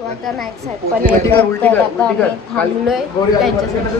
So आता night side पण येतात तर आता आम्ही थांबलोय त्यांच्यासाठी.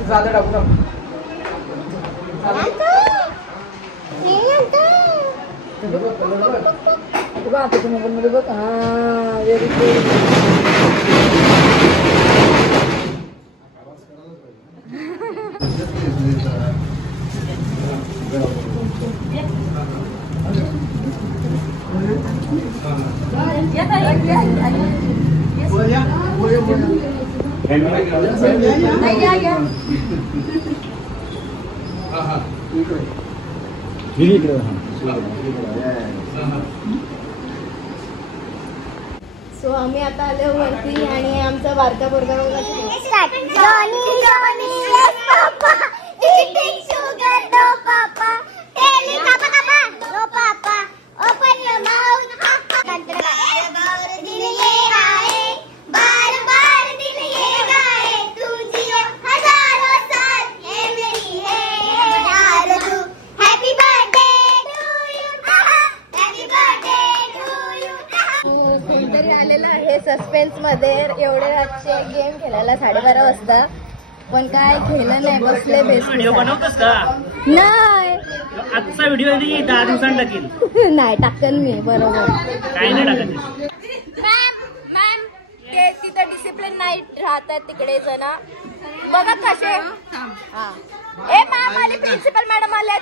सो आम्ही आता आलो वरती आणि आमचा वार्ता पोरगा सस्पेन्स मध्ये एवढे रातचे गेम खेळायला 12:30 वाजता पण काय खेळलं नाही, बसले बेस्ट. व्हिडिओ बनवतोस का? नाही, आजचा व्हिडिओ 10 दिवसांनी टाकेल. नाही टाकेल मी, बरोबर. काय नाही टाकत. मॅम ते तिथं डिसिप्लिन नाही राहतात तिकडे जण बघा कसे. ए मॅम आले, प्रिन्सिपल मॅडम आले.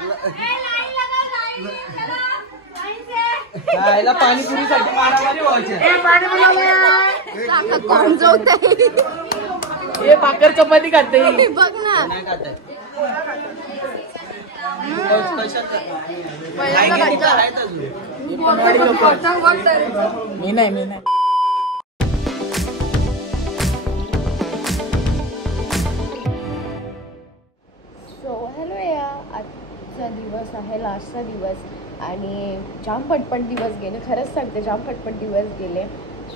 पाणीपुरीसाठी मारामारी व्हायची. कोण जोत हे भाकर चपाती खाते बघ ना. मी नाही. सो हॅलो या, आजचा दिवस आहे लास्टचा दिवस आणि जाम पटपट दिवस गेले. खरंच सांगते, जाम पटपट दिवस गेले.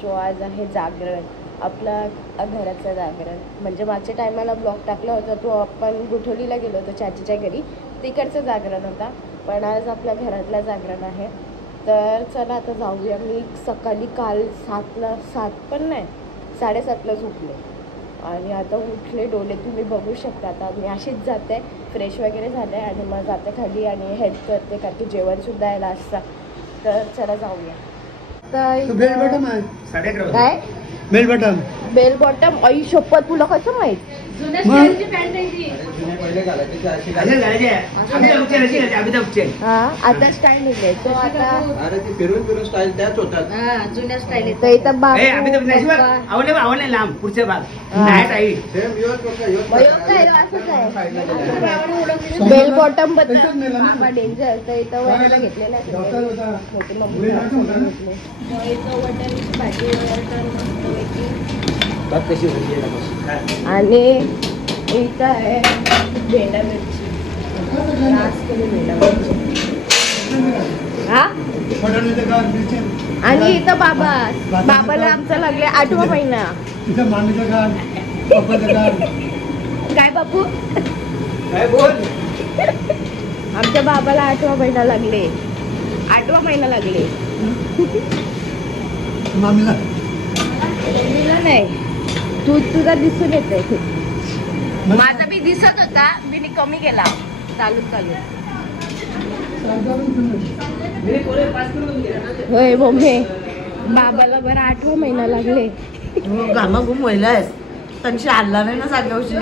सो आज आहे जागरण, आपला घराचं जागरण. म्हणजे मागच्या टायमाला ब्लॉग टाकला होता तो आपण गुठोलीला गेलो होतो चाचीच्या घरी, तिकडचं जागरण होता. पण आज आपल्या घरातलं जागरण आहे. तर चला आता जाऊया. मी सकाळी काल 7 पण नाही 7:30ला झोपले आणि आता उठले, डोळे तुम्ही बघू शकता. आता मी अशीच जाते, फ्रेश वगैरे झाले आणि मग जाते खाली आणि हेल्प करते कारण की जेवणसुद्धा आहे लास्टचा. तर चला जाऊया. काय बेल बॉटम? आई शपथ, तुला कसं माहित? आता स्टाईल निघले तो आता फिरून स्टाईल त्याच होतात. जुन्या स्टाईल इथं लांब पुढच्या भाग बेल बॉटम बद्दल डेंजर. तर इथं वगैरे घेतलेलं आहे, मोठी मम्मी आणि इथं आहे भेंडा मिरची. हा, आणि इथं बाबाला आमचा लागले 8वा महिना. काय बापू? आमच्या बाबाला 8वा महिना लागले. 8वा महिना लागले. मामीला नाही, तुझा दिसून येते. माझा बी दिसत होता, मी कमी केला चालून. होय मम्मी, बाबाला बरं 8वा महिना लागले. घामा घुम व्हायलाय, त्यांची हल्ला नाही ना जागेवरची.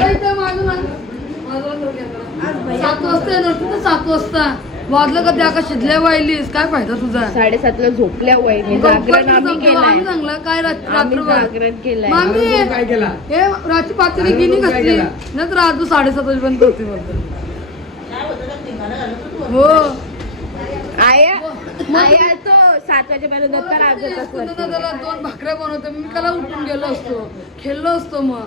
7 वाजता वाजलं का त्या का शिजल्या वाहिलीस, काय फायदा तुझा? 7:30ला झोपल्या वहिनी. जागरण आम्ही केलंय. चांगलं काय रात्र जागरण केलंय. मामी काय केला? हे रात्री पातळी गेली कसली ना, तर आज 7:30 वाजेपर्यंत करते. हो, आया तो 7 वाजेपर्यंत त्याला 2 भाकऱ्या बनवते. मी त्याला उठून गेलो असतो, खेळलो असतो. मग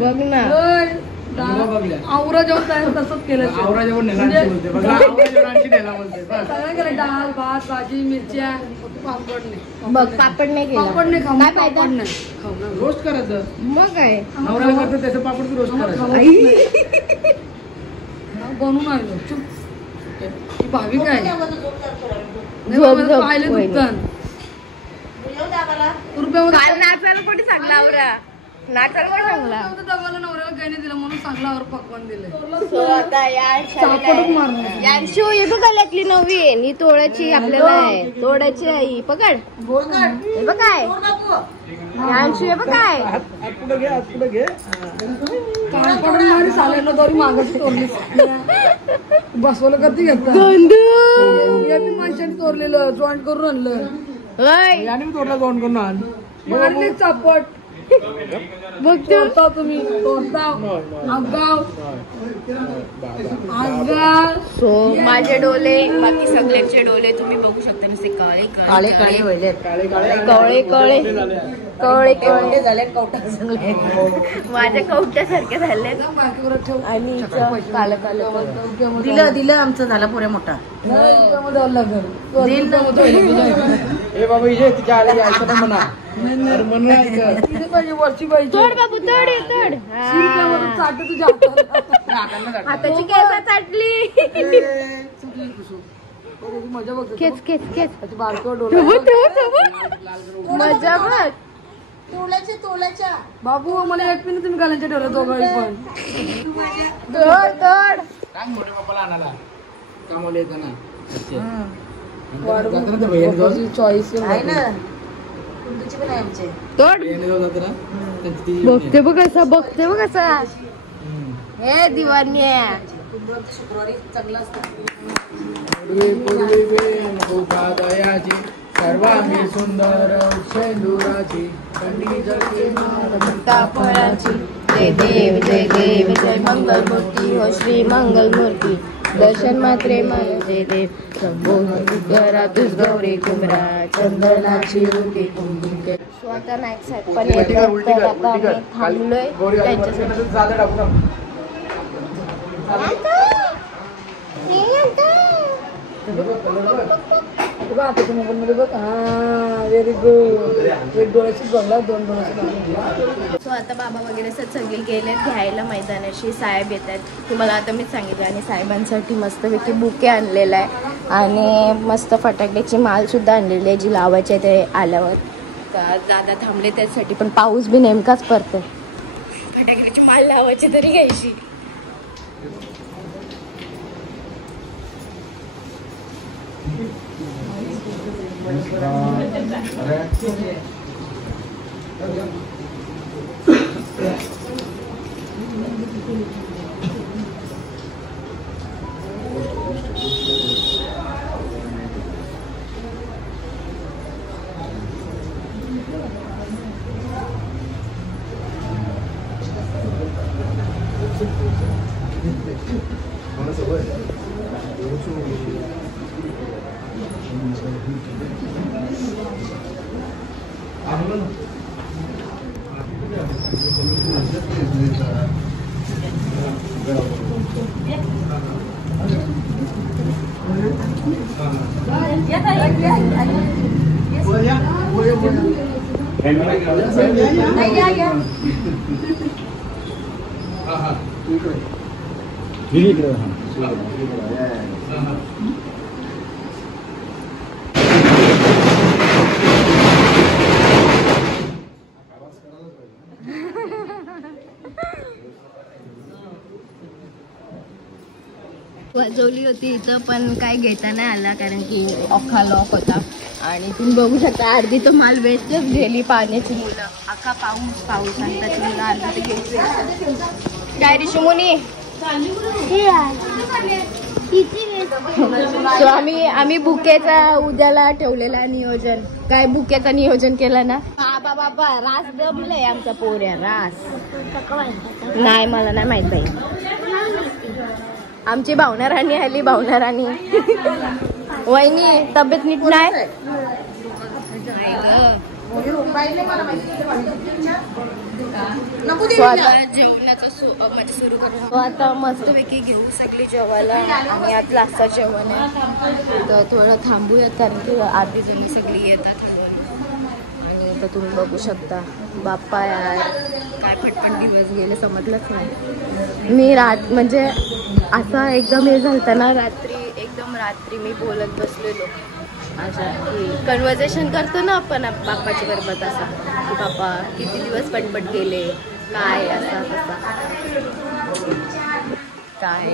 बघ ना, आवरा जेवण आहे तसंच केलं. डाळ भात भाजी मिरच्या, पापड नाही. बघ, पापड नाही केला. पापड नाही खाऊ, काय पापड फायदा? नाही रोस्ट करायचं. मग काय त्याचं पापड रोस्ट करायचं. बनवून आलो चुप. भाविक आहे, पाहिलं दुकान. रुपयामध्ये काल नाचायला कोणी सांगला आवरा नाचायला कोणी सांगला डब्याला नवऱ्याला काही नाही दिलं म्हणून चांगल्यावर पकवान दिले. So, आता या चापटच मारणार. यांशी हे बघा लागली नवीन ही तोडायची आपल्याला आहे तोडायची आहे ही पकड हे बघ काय यांशी हे बघ काय कानपडून मारी चालेल तरी मागच तोरली बसवलं करते घेतलं माणसाने तोरलेलं जॉईंट करून आणलं तोडला जाऊन करून आण मारले चापट बघता तुम्ही तोडता आगाव सो माझे डोले बाकी सगळ्यांचे डोले तुम्ही बघू शकता नुसते काळे काळे काळे व्हायले कळे कळे कळे कळे झाले कवटा सगळे माझ्या कवट्यासारखे झाले आणि काल काल दिलं आमचं झाला पुऱ्या मोठा वरची पाहिजे तोड बाबू तोड तोड हाताची केस चाटली मजा बघ खेच खेच खेच बारको मजा बघ बाबू मला एक मिनिट तुम्ही घालायचे ठेवलं दोघं पण तोड तोड चॉईस आहे ना तुमची पण आहे आमचे तोड बघते बघ कसा बघते बघ कसा हे दिवाणी शुक्रवारी चांगला असतं सर्वांगी सुंदर शेंदुराची जय देव जय मंगल मूर्ती हो श्री मंगल मूर्ती दर्शन मात्रे मन जय देव शंभो घरातूच गौरी कुमरा चंदनाची होती कुंभके स्वतः नाईक साहेब पण येतात तर आता आम्ही थांबलोय व्हेरी गुड एक डोळ्याची बघला दोन डोळ्याची सो आता बाबा वगैरे सगळे गेलेत घ्यायला मैदानाशी साहेब येत आहेत तुम्हाला आता मीच सांगितलं आणि साहेबांसाठी मस्तपैकी बुके आणलेला आहे आणि मस्त फटाक्याची मालसुद्धा आणलेली आहे जी लावायची आहे ते आल्यावर तर दादा थांबले त्यासाठी पण पाऊस बी नेमकाच पडतोय फटाक्याची माल लावायची तरी घ्यायची वाजवली होती इथं पण काय घेता नाही आला कारण की अख्खा लॉक होता आणि तुम्ही बघू शकता अर्धी तो माल वेस्टच गेली पाण्याची मुलं अख्खा पाऊस आणि त्याची मुलं अर्धी तर गेली काय ऋषीमुनी सो आम्ही बुकेचा उद्याला ठेवलेला नियोजन काय बुकेचा नियोजन केलं ना बाबा बाबा रास दमलंय आमचा पोऱ्या रास नाही मला नाही माहित बाई आमची भावना राणी आली भावना राणी वहिनी तब्येत नीट नाही जेवणाचं सुरू करू आता मस्तपैकी घेऊ सगळी जेवायला आणि आज लास्टचं जेवण आहे तर थोडं थांबूया कारण की आधी जणी सगळी येतात आणि आता तुम्ही बघू शकता बाप्पा यार काय पटपट दिवस गेले समजलंच नाही मी म्हणजे असा एकदम हे झालता ना रात्री मी बोलत बसलेलो कन्व्हर्सेशन करतो ना आपण बाप्पाच्या बरोबर तसा की बाप्पा किती दिवस पटपट गेले, काय असा तसा काय.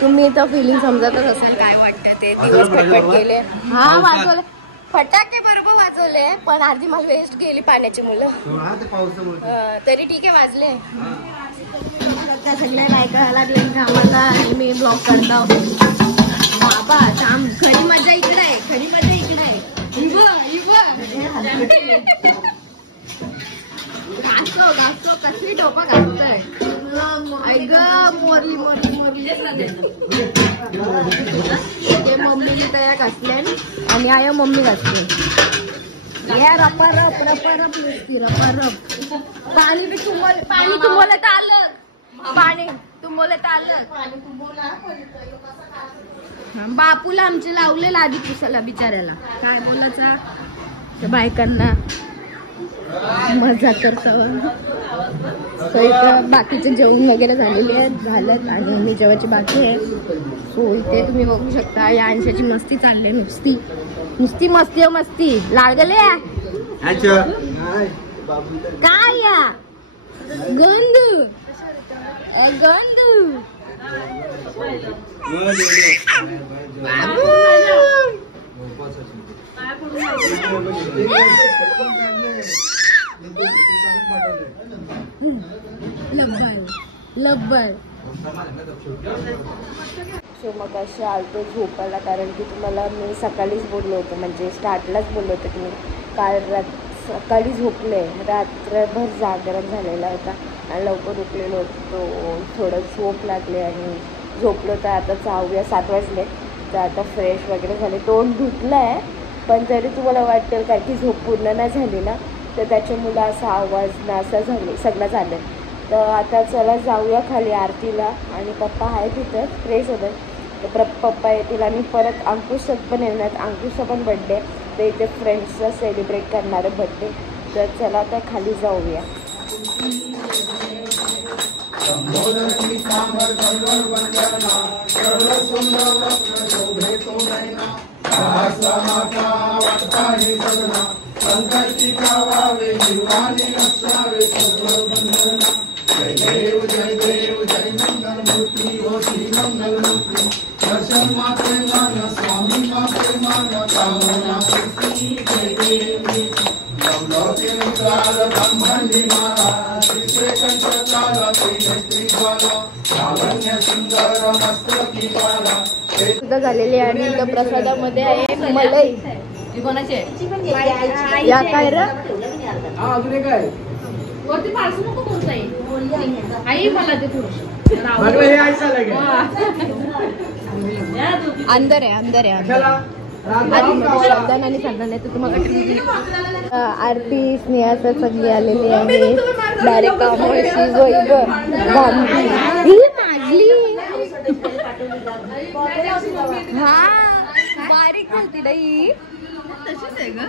तुम्ही तर फिलिंग समजतच असाल काय वाटतं ते. दिवस पटपट गेले. हा वाजवले फटाके बरोबर वाजवले, पण आधी मला वेस्ट गेली पाण्याची मुलं. तरी ठीक आहे वाजले. सगळ्या बायका लागले कामाला आणि मी ब्लॉग करता. बाबा थांब, खरी मजा इकडे आहे, खरी मजा इकडे आहे. घासतो कसली टोपा घासतोय. ऐक मोरली मोरली मोरली. मम्मीने तया घासल्या आणि आया मम्मी घासते. या रपा रप रपा रप नसती रपा रप. पाणी बी तुम्हाला पाणी तुम्हाला तर आलं. पाणी तुम्हाला तर आलं. बापूला आमचे लावलेलं आधी पुसाला बिचाऱ्याला. काय बोलायचा त्या बायकांना. मजा करतो. बाकीचे जेवण वगैरे झालेले आहेत, झालं आणि मी जेवायची बाकी आहे. सो इथे तुम्ही बघू शकता या अंशाची मस्ती चालली. नुसती नुसती मस्ती मस्ती लागले. काय या गंदू गंदू लब्बर. सो मग असे आलतो झोपायला, कारण की तुम्हाला मी सकाळीच बोललो होतं, म्हणजे स्टार्टलाच बोललो होतं की मी काल सकाळी झोपले. रात्रभर जागरण झालेला होता आणि लवकर उठलेलो होतो. थोडं झोप लागले आणि झोपलो. तर आता जाऊया 7 वाजले. तर आता फ्रेश वगैरे झाले, तोंड धुतलं आहे, पण जरी तुम्हाला वाटेल कारण की झोप पूर्ण नाही झाली ना, तर त्याच्यामुळे असा आवाज ना असं झाले सगळं झालं. तर आता चला जाऊया खाली आरतीला. आणि पप्पा आहे तिथं फ्रेश होतात. तर पप्पा येतील आणि परत अंकुशचं पण येणार. अंकुशचा पण बड्डे, तर इथे फ्रेंड्सचा सेलिब्रेट करणारे बड्डे. तर चला आता खाली जाऊया. सुद्धा झालेली आणि इथं प्रसादामध्ये आहे मलाई. या काय रे वरती पार्सल नको बोलता आई मला ते थोडं अंदर आहे अंदर आहे शब्दान आणि सांगणार नाही तर तुम्हाला. आरती स्नेहाचा सगळी आलेली आहे. डायरेक्ट मागली. हा बारीक होती नाही.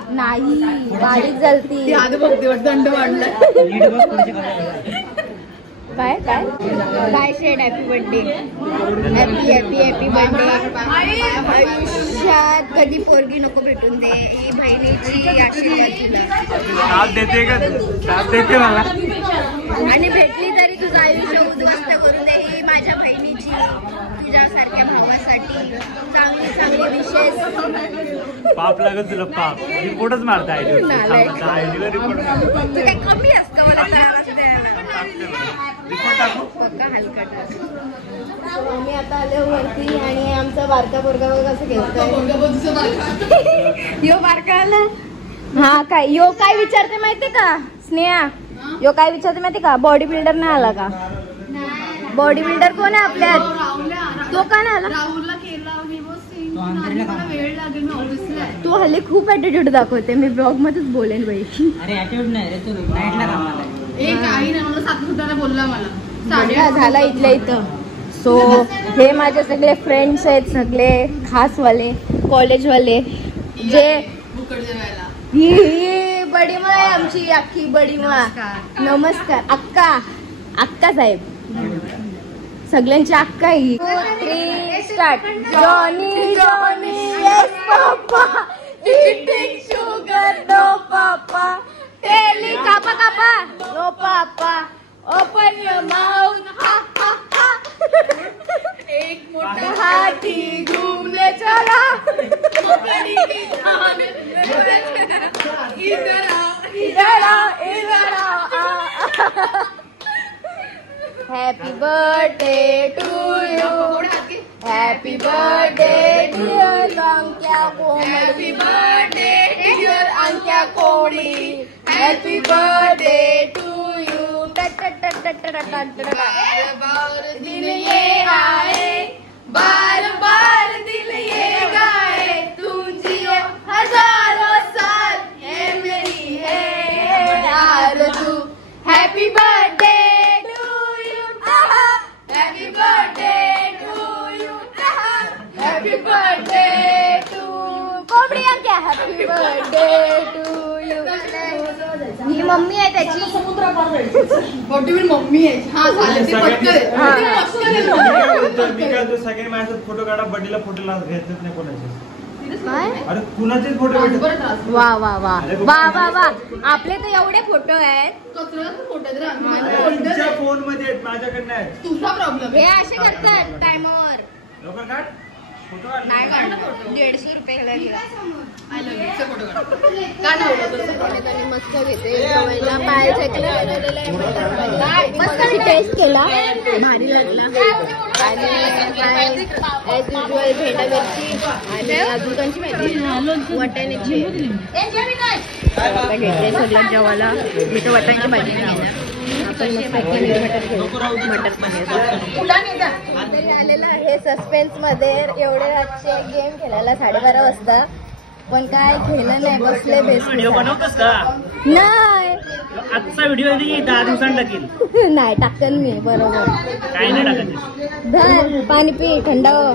नाही बारीक झालती. दंड वाढलाय. काय काय काय शेड. Happy birthday. Happy happy happy birthday. आयुष्यात कधी पोरगी नको भेटून दे. ही बहिणीची आशीर्वाद तुला. आणि भेटली तरी तुझं आयुष्य उद्ध्वस्त करून दे. ही माझ्या बहिणीची तुझ्यासारख्या भावासाठी चांगले चांगले विशेष. पाप लागत तुला. पाप रिपोर्टच मारता काय कमी असतं मला हलकट. आम्ही आता आलो वरती आणि आमचा बारका पोरगा बघा कसं घेतोय. यो बारका आला. हा काय यो काय विचारते माहितीये का स्नेहा. यो काय विचारते माहितीये का. बॉडी बिल्डर नाही आला का. बॉडी बिल्डर कोण आहे आपल्यात. तो का नाही आला. तू हल्ली खूप ऍटिट्यूड दाखवते. मी ब्लॉग मध्येच बोलेन बाई. झाला इथल्या इथं. सो हे माझे सगळे फ्रेंड्स आहेत, सगळे खासवाले कॉलेजवाले. जे ही बडीमा आहे आमची अख्खी बडीमा. नमस्कार अक्का. अक्का साहेब सगळ्यांची अक्का ही 3 start. Johnny Johnny yes papa, eating sugar no पप्पा, टेली कापा कापा नो पप्पा, ओपन युअर माउथ हा हा हा, एक मोठा हाथी घूमने चला, इधर आओ इधर आओ. Happy birthday to you, happy birthday dear Ankya Komdi, happy birthday dear Ankya Komdi, happy birthday to you. बार दिल ये आए, बार बार दिल ये गाए, तुम जियो हजारों साल, ये मेरी है आरज़ू. Happy birthday. Happy birthday to you. Happy birthday to कोंबडी क्या? Happy birthday to you. He mummy आहे त्याची. मोठी बिन मम्मी आहे. हा झाले ते पटकन. मी काय तो सगळे माझ्यासोबत फोटो काढा, बर्थडेला फोटो घेतच नाही कोणाचे. काय? अरे कुणाचेच फोटो भेटत. वा वा वा वा वा वा. आपले तर एवढे फोटो आहेत. तुमच्या फोन मध्ये आहेत, माझ्याकडे नाही. तुझा प्रॉब्लेम हे असे करतात टाइमवर. लवकर काढ फोटो. नाही काढ. 150 रुपये मस्त घेते. मस्त टेस्ट केला, भारी लागला. आणि ऍज युजल भेंडा मिरची आणि अजून कोणची माहिती, वाटाण्याची घेतले सगळ्यात जेवायला. मी तर वाटाण्याची भाजी घेणार. आपण मटर पनीर आलेलं आहे सस्पेन्स मध्ये. एवढे रातचे गेम खेळायला 12:30 वाजता, पण काय खेळलं नाही, बसले बेस्ट. व्हिडिओ बनवतोस का? नाही आजचा व्हिडिओ 10 दिवसांनी टाकेल. नाही टाकन मी. बरोबर काय नाही टाकायचं. धर पाणी पी, थंड हो.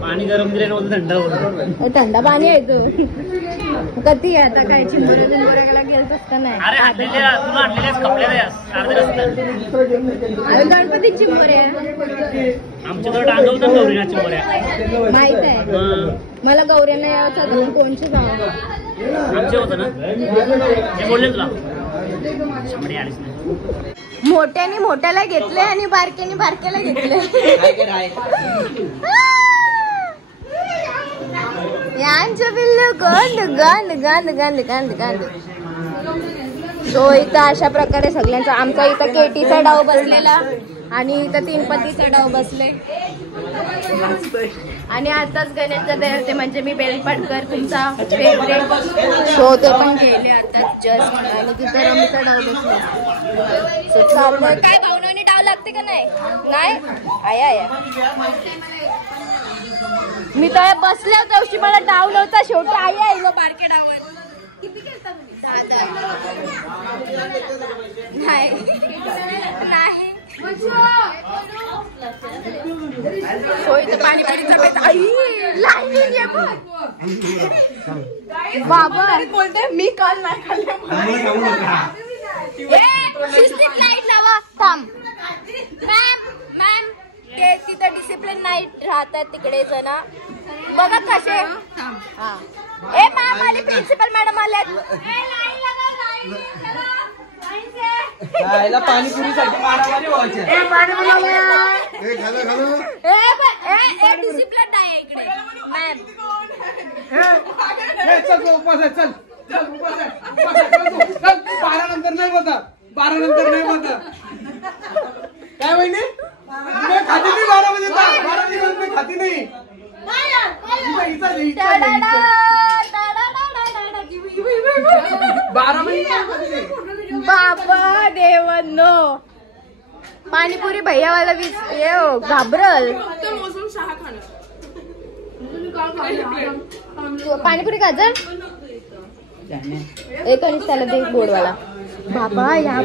पाणी गरम दिले नव्हतं, थंड होतं. थंड पाणी आहे तू. कधी आता काय चिंबोऱ्याला गेलत असता नाही. अरे आणलेल्या तुला आणलेल्या कपड्या गणपती चिंबोऱ्या आमच्याकडे टांगव होतं गौरीना चिंबोऱ्या. माहित आहे मला. गौऱ्यांना यायचं होतं, पण कोणचे जाऊ. आमचे होतं ना, हे बोलले तुला. शंभरी आलीच नाही. मोठ्याने मोठ्याला घेतले आणि बारक्याने बारक्याला घेतले. यांचं पिल्लू गांड गांड गांड गांड गांड गांड. सो इथं अशा प्रकारे सगळ्यांचा, आमचा इथं केटीचा डाव बसलेला आणि इथं 3 पतीचा डाव बसले. आणि आताच गणेश चतुर्थी म्हणजे मी बेलपटकर तुमचा फेवरेट, सो ते पण गेले आताच जस्ट. आणि तिथं रमीचा डाव बसला. सो चाललंय. काय भावनाने डाव लागते का नाही? नाही आया मी तर बसले होते दिवशी, मला डाव नव्हता. शेवटी आई आहे ग बारके डाव. किती खेळता तुम्ही? 10 नाही नाही. बाबा बोलते मी काल नाही खाल्ले. लाईट लावा. थांब मॅम ते तिथं डिसिप्लिन नाही राहतात तिकडे जण. बघा कसे. हा ए मॅम आले, प्रिन्सिपल मॅडम आल्यात. पाणीपुरीसाठी मारामारी व्हायची. डिसिप्लिन नाही इकडे मॅम. चल 12 नंतर नाही होता. 12 नंतर नाही होता. काय महिने खाती नाही. 12 मध्ये 12 दिवस मी खाती नाही. बाबा देवनो पाणीपुरी भैयावाला घाबरल. पाणीपुरी खाजर एक आणि त्याला दे गोडवाला. बाबा या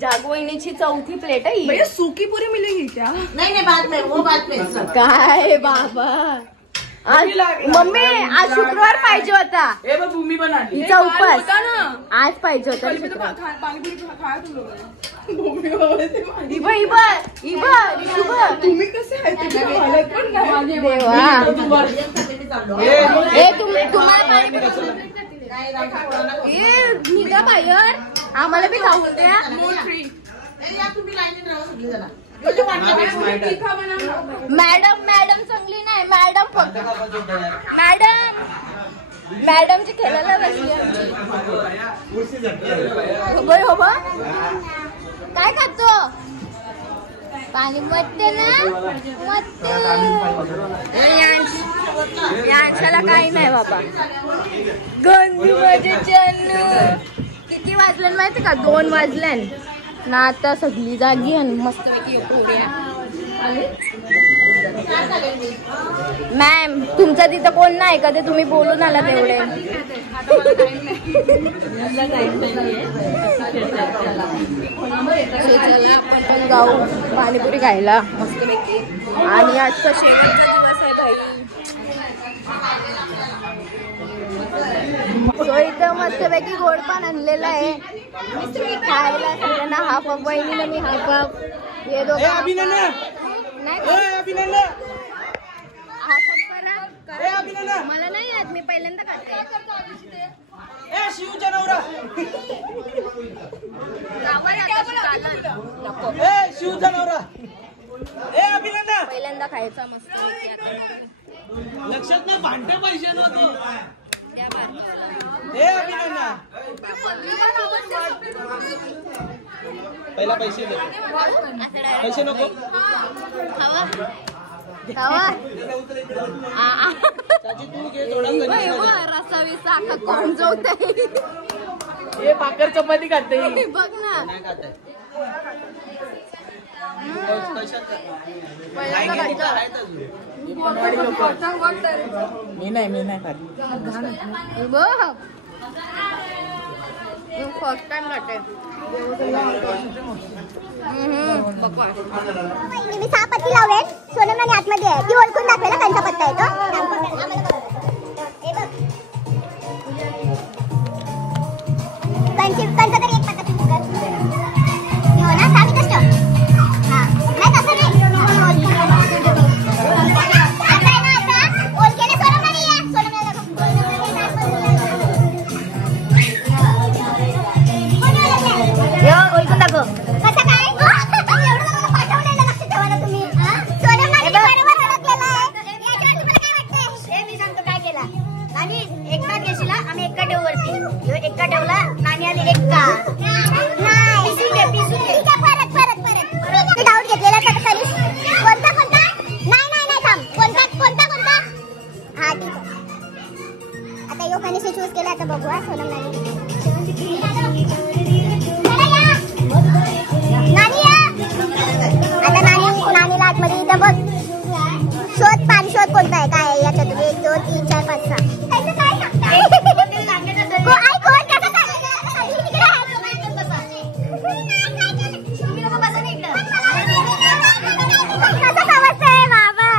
जागवणीची 4थी प्लेट आहे. सुकी पुरी मिलेगी क्या? नहीं बाद में वो बात में. काय बाबा मम्मी आज शुक्रवार पाहिजे होता. हे बघ भूमी पण आली. तिचा उपास होता ना आज पाहिजे होता. पाणीपुरी खाय तुला तुम्ही कसे आहे पण ना माझे देवा. निघा बाहेर आम्हाला बी खाऊ द्या. मॅडम चांगली नाही मॅडम फक्त मॅडमची खेळायला बसली. हो बा काय खातो पाणी मटते ना मटते. यांच्याला काही नाही बाबा. गंदी माझे चन्नू. किती वाजले माहिती का 2 वाजले ना. आता सगळी जागी आणि मस्त पैकी पोऱ्या. मॅम तुमचं तिथं कोण नाही का ते तुम्ही बोलून आला तेवढे. आपण जाऊ पाणीपुरी खायला मस्त पैकी. आणि आजचा शेवटचा दिवस आहे भाई. सो इथं मस्त पैकी गोड पान आणलेलं आहे खायला सगळ्यांना. हाफ हाफ वहिनीला मी हाफ हाफ हे दोघं हाफ हाफ करा. मला नाही येत मी पहिल्यांदा खाते. पहिल्यांदा खायचा मस्त लक्षात नाही भांडे पाहिजे ना तू. पहिला पैसे दे. पैसे नको रसा विसा अख्खा कोण जोत. हे भाकर चपाती खाते. बघ ना मी नाही खात. फर्स्ट टाइम खाते. मी 6 पत्ती लावले. सोनम आणि आतमध्ये आहे ती ओळखून दाखवेल त्यांचा पत्ता आहे तो. कंचा तरी एक पत्ता चूज कर. हो ना सावितच ठेव. हा नाही तसं नाही. आता आहे ना आता ओळखेने सोनम नाही आहे. सोनम ओळखून दाखव. कसं काय एवढं पाठवलेलं लक्ष ठेवा ना तुम्ही. सोनम नाही बरोबर ओळखलेला आहे. याच्यावर तुम्हाला काय वाटतंय? मी सांगतो काय केला. आणि एकटा घेशीला आम्ही एका ठेववरती एका ठेवला नाणी आली एक्का. परत मी डाऊट घेतलेला तर तरी कोणता नाही थांब कोणता हा ठीक आहे. आता योगाने चूज केला. आता बघू हा सोनम नाणी आता नाणीला आतमध्ये इथं बघ. शोध कोणता आहे काय आहे याच्यात. 1 2 3 4 5 6 कसं समजतंय बाबा.